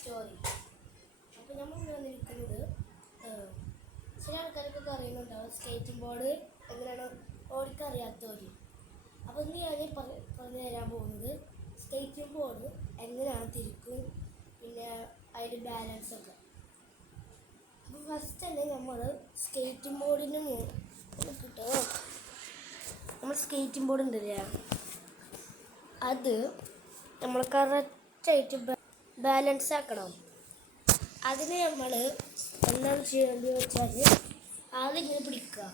Story. അപ്പോൾ നമ്മൾ വന്നിരിക്കുന്നത് ചില ആൾക്കാർക്കൊക്കെ അറിയുന്നുണ്ടാവും സ്കേറ്റിംഗ് ബോർഡ് എങ്ങനെയാണ് ഓടിക്കറിയാത്തവർ. അപ്പോൾ ഇന്ന് ഞാൻ പറഞ്ഞു തരാൻ പോകുന്നത് സ്കേറ്റിംഗ് ബോർഡ് എങ്ങനെയാണ് തിരിക്കും, പിന്നെ അതിൻ്റെ ബാലൻസൊക്കെ. അപ്പോൾ ഫസ്റ്റ് തന്നെ നമ്മൾ സ്കേറ്റിംഗ് ബോർഡിന് കിട്ടുമോ, നമ്മൾ സ്കേറ്റിംഗ് ബോർഡ് ഉണ്ടല്ലേ അത് നമ്മൾ കറക്റ്റായിട്ട് ബാലൻസ് ആക്കണം. അതിന് നമ്മൾ എന്താണ് ചെയ്യേണ്ടത് വെച്ചാൽ ആദ്യം ഇങ്ങനെ പിടിക്കുക.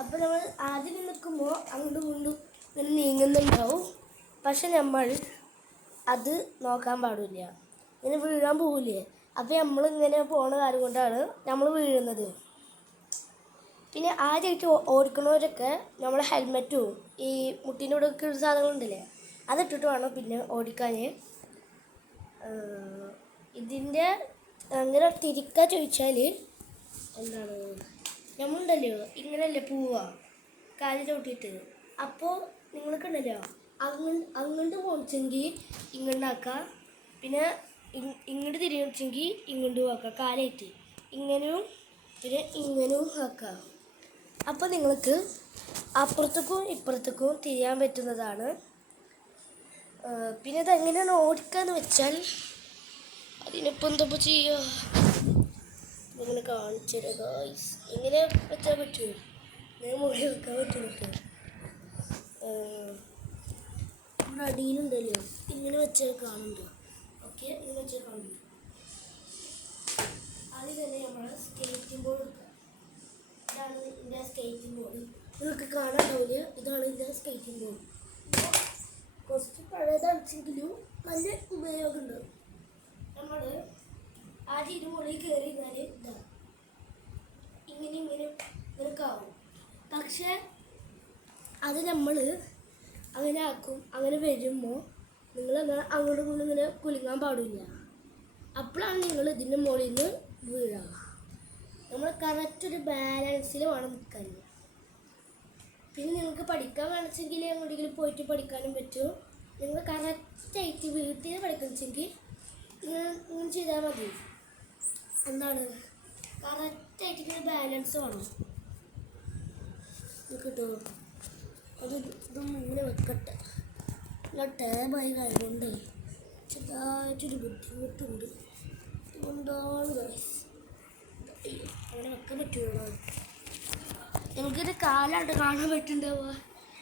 അപ്പോൾ നമ്മൾ ആദ്യം നിൽക്കുമ്പോൾ അങ്ങോട്ടും ഇങ്ങോട്ടും ഇങ്ങനെ നീങ്ങുന്നുണ്ടാവും. പക്ഷെ നമ്മൾ അത് നോക്കാൻ പാടില്ല, ഇങ്ങനെ വീഴാൻ പോവില്ലേ. അപ്പോൾ നമ്മളിങ്ങനെ പോണ കാര്യം കൊണ്ടാണ് നമ്മൾ വീഴുന്നത്. പിന്നെ ആദ്യമായിട്ട് ഓടിക്കുന്നവരൊക്കെ നമ്മൾ ഹെൽമെറ്റും ഈ മുട്ടിൻ്റെ കൂടെ ഒക്കെ സാധനങ്ങളുണ്ടല്ലേ അതിട്ടിട്ട് വേണം പിന്നെ ഓടിക്കാൻ. ഇതിൻ്റെ അങ്ങനെ തിരിക്കുക ചോദിച്ചാൽ എന്താണ്, നമ്മളുണ്ടല്ലോ ഇങ്ങനെയല്ലേ പോവുക കാലിൽ ചവിട്ടിയിട്ട്. അപ്പോൾ നിങ്ങൾക്കുണ്ടല്ലോ അങ്ങോട്ട് പോണിച്ചെങ്കിൽ ഇങ്ങോട്ടാക്കുക, പിന്നെ ഇങ്ങോട്ട് തിരിച്ചെങ്കിൽ ഇങ്ങോട്ട് ആക്കുക കാലായിട്ട്. ഇങ്ങനെയും പിന്നെ ഇങ്ങനെയും ആക്കുക. അപ്പോൾ നിങ്ങൾക്ക് അപ്പുറത്തേക്കും ഇപ്പുറത്തേക്കും തിരിയാൻ പറ്റുന്നതാണ്. പിന്നെ ഇതെങ്ങനെയാണ് ഓടിക്കാന്ന് വെച്ചാൽ അതിനിപ്പോൾ എന്താ ചെയ്യുക, ഇങ്ങനെ കാണിച്ചു തരാം ഗായ്സ്. ഇങ്ങനെ വെച്ചാൽ പറ്റുമോ, ഇങ്ങനെ മുകളിൽ വെക്കാൻ പറ്റുമോ. നമ്മുടെ അടിയിലുണ്ടല്ലോ ഇങ്ങനെ വെച്ചാൽ കാണുന്നുണ്ടോ, ഓക്കെ ഇങ്ങനെ വെച്ചാൽ കാണുന്നുണ്ടോ. അതിൽ തന്നെ നമ്മൾ സ്കേറ്റിംഗ് ബോർഡ് എടുക്കുക. ഇതാണ് ഇതിൻ്റെ സ്കേറ്റിംഗ് ബോർഡ്. നിങ്ങൾക്ക് കാണാണ്ടാവില്ല, ഇതാണ് ഇതിൻ്റെ സ്കേറ്റിംഗ് ബോർഡ്. കുറച്ച് പഴയതാണെങ്കിലും നല്ല ഉപയോഗമുണ്ട്. നമ്മൾ ആദ്യം ഇതിന് മുകളിൽ കയറി കഴിഞ്ഞാൽ ഇതാ ഇങ്ങനെ ഇങ്ങനെ ഇങ്ങനെയൊക്കെ ആവും. പക്ഷേ അത് നമ്മൾ അങ്ങനെ ആക്കും. അങ്ങനെ വരുമ്പോൾ നിങ്ങളങ്ങനെ അങ്ങോട്ടും ഇങ്ങോട്ടും ഇങ്ങനെ കുലുങ്ങാൻ പാടില്ല. അപ്പോഴാണ് നിങ്ങൾ ഇതിൻ്റെ മുകളിൽ നിന്ന് വീഴുക. നമ്മൾ കറക്റ്റ് ഒരു ബാലൻസിൽ വേണം നിൽക്കാൻ. പിന്നെ നിങ്ങൾക്ക് പഠിക്കാൻ വേണമെങ്കിൽ എങ്ങോട്ടെങ്കിലും പോയിട്ട് പഠിക്കാനും പറ്റും. നിങ്ങൾ കറക്റ്റായിട്ട് വീട്ടിൽ പഠിക്കണമെങ്കിൽ ഇങ്ങനെ ചെയ്താൽ മതി. എന്താണ് കറക്റ്റായിട്ട് ഇങ്ങനെ ബാലൻസ് വേണം കിട്ടുമോ. അത് ഇതൊന്നും ഇങ്ങനെ വെക്കട്ടെ. നല്ല ടേബായി കാര്യമുണ്ട്, ചെറുതായിട്ടൊരു ബുദ്ധിമുട്ടുണ്ട്. അതുകൊണ്ടാണ് അങ്ങനെ വെക്കാൻ പറ്റുമോ. എനിക്കൊരു കാലായിട്ട് കാണാൻ പറ്റുന്നുണ്ടാവുക,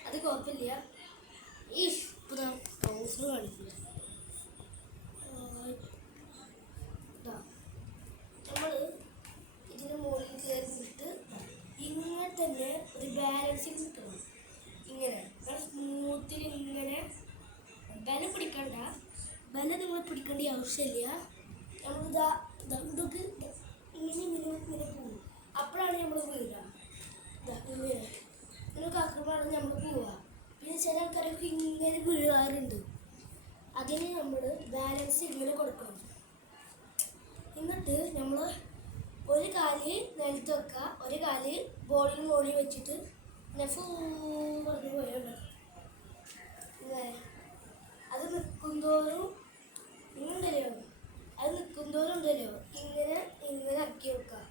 അത് കുഴപ്പമില്ല. ഈ ഇപ്പോൾ ട്രൗസർ കാണിക്കില്ല. നമ്മൾ ഇതിന് മുകളിൽ കയറിയിട്ട് ഇങ്ങനെ തന്നെ ഒരു ബാലൻസിൽ കിട്ടണം. ഇങ്ങനെ സ്മൂത്തിൽ ഇങ്ങനെ ബല പിടിക്കണ്ട, ബല നിങ്ങൾ പിടിക്കേണ്ട ആവശ്യമില്ല. നമ്മളിതാ ഇതൊക്കെ ഇങ്ങനെ ഇങ്ങനെ ഇങ്ങനെ പോകും. അപ്പോഴാണ് നമ്മൾ വീഴുക. ഇങ്ങനെ നിങ്ങൾക്ക് ആക്കുമ്പോഴാണ് നമ്മൾ പോവുക. പിന്നെ ചില ആൾക്കാരൊക്കെ ഇങ്ങനെ വീഴാറുണ്ട്. അതിന് നമ്മൾ ബാലൻസ് ഇങ്ങനെ കൊടുക്കണം. എന്നിട്ട് നമ്മൾ ഒരു കാല് നിലത്ത് വെക്കുക, ഒരു കാല് ബോളിന് മുകളിൽ വെച്ചിട്ട് നെഫ് പറഞ്ഞു പോയുണ്ട്. ഇങ്ങനെ അത് നിൽക്കുന്തോറും ഇങ്ങുണ്ടല്ലോ, അത് നിൽക്കുന്തോറും ഉണ്ടല്ലോ ഇങ്ങനെ ഇങ്ങനെ ആക്കി വെക്കുക.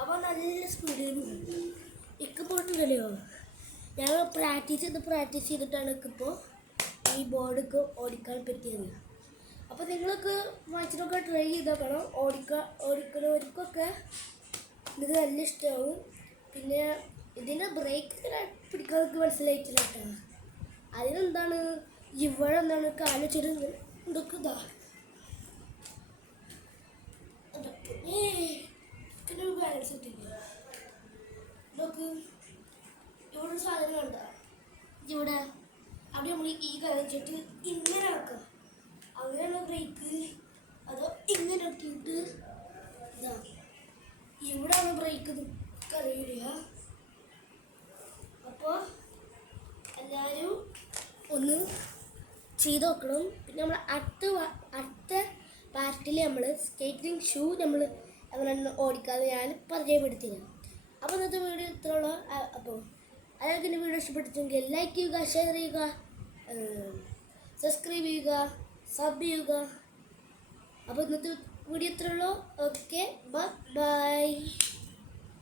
അപ്പോൾ നല്ല സ്പീഡിൽ പോകും. പോയിട്ടുണ്ടല്ലോ ഞങ്ങൾ പ്രാക്ടീസ് ചെയ്തിട്ടാണ് ഇപ്പോൾ ഈ ബോർഡൊക്കെ ഓടിക്കാൻ പറ്റിയത്. അപ്പോൾ നിങ്ങൾക്ക് വായിച്ചിട്ടൊക്കെ ട്രൈ ചെയ്ത് നോക്കണം. ഓടിക്കുന്നവർക്കൊക്കെ ഇത് നല്ല ഇഷ്ടമാവും. പിന്നെ ഇതിൻ്റെ ബ്രേക്ക് പിടിക്കാനൊക്കെ മനസ്സിലായിട്ടില്ല കേട്ടോ. അതിനെന്താണ് ഇവിടെ എന്താണ് കാല് ചെറു ഇതൊക്കെ ഇതാ ബാലൻസ് കിട്ടില്ല. ഇതൊക്കെ ഇവിടെ സാധനം കണ്ട ഇവിടെ അവിടെ നമ്മൾ ഈ കഴിച്ചിട്ട് ഇങ്ങനെ ആക്കുക. അങ്ങനെയുള്ള ബ്രേക്ക് അതോ ഇങ്ങനെ ആക്കിയിട്ട് ഇതാ ഇവിടെയാണ് ബ്രേക്ക് അറിയില്ല. അപ്പോൾ എല്ലാവരും ഒന്ന് ചെയ്ത് നോക്കണം. പിന്നെ നമ്മൾ അടുത്ത പാർട്ടിൽ നമ്മൾ സ്കേറ്റിംഗ് ഷൂ നമ്മൾ അങ്ങനെ ഓടിക്കാതെ ഞാൻ പരിചയപ്പെടുത്തില്ല. അപ്പോൾ ഇന്നത്തെ വീഡിയോ ഇത്രയുള്ള. അപ്പോൾ അതായത് എൻ്റെ വീഡിയോ ഇഷ്ടപ്പെട്ടിട്ടുണ്ടെങ്കിൽ ലൈക്ക് ചെയ്യുക, ഷെയർ ചെയ്യുക, സബ്സ്ക്രൈബ് ചെയ്യുക, സബ് ചെയ്യുക. അപ്പോൾ ഇന്നത്തെ വീഡിയോ ഇത്രയുള്ളൂ. Okay, by.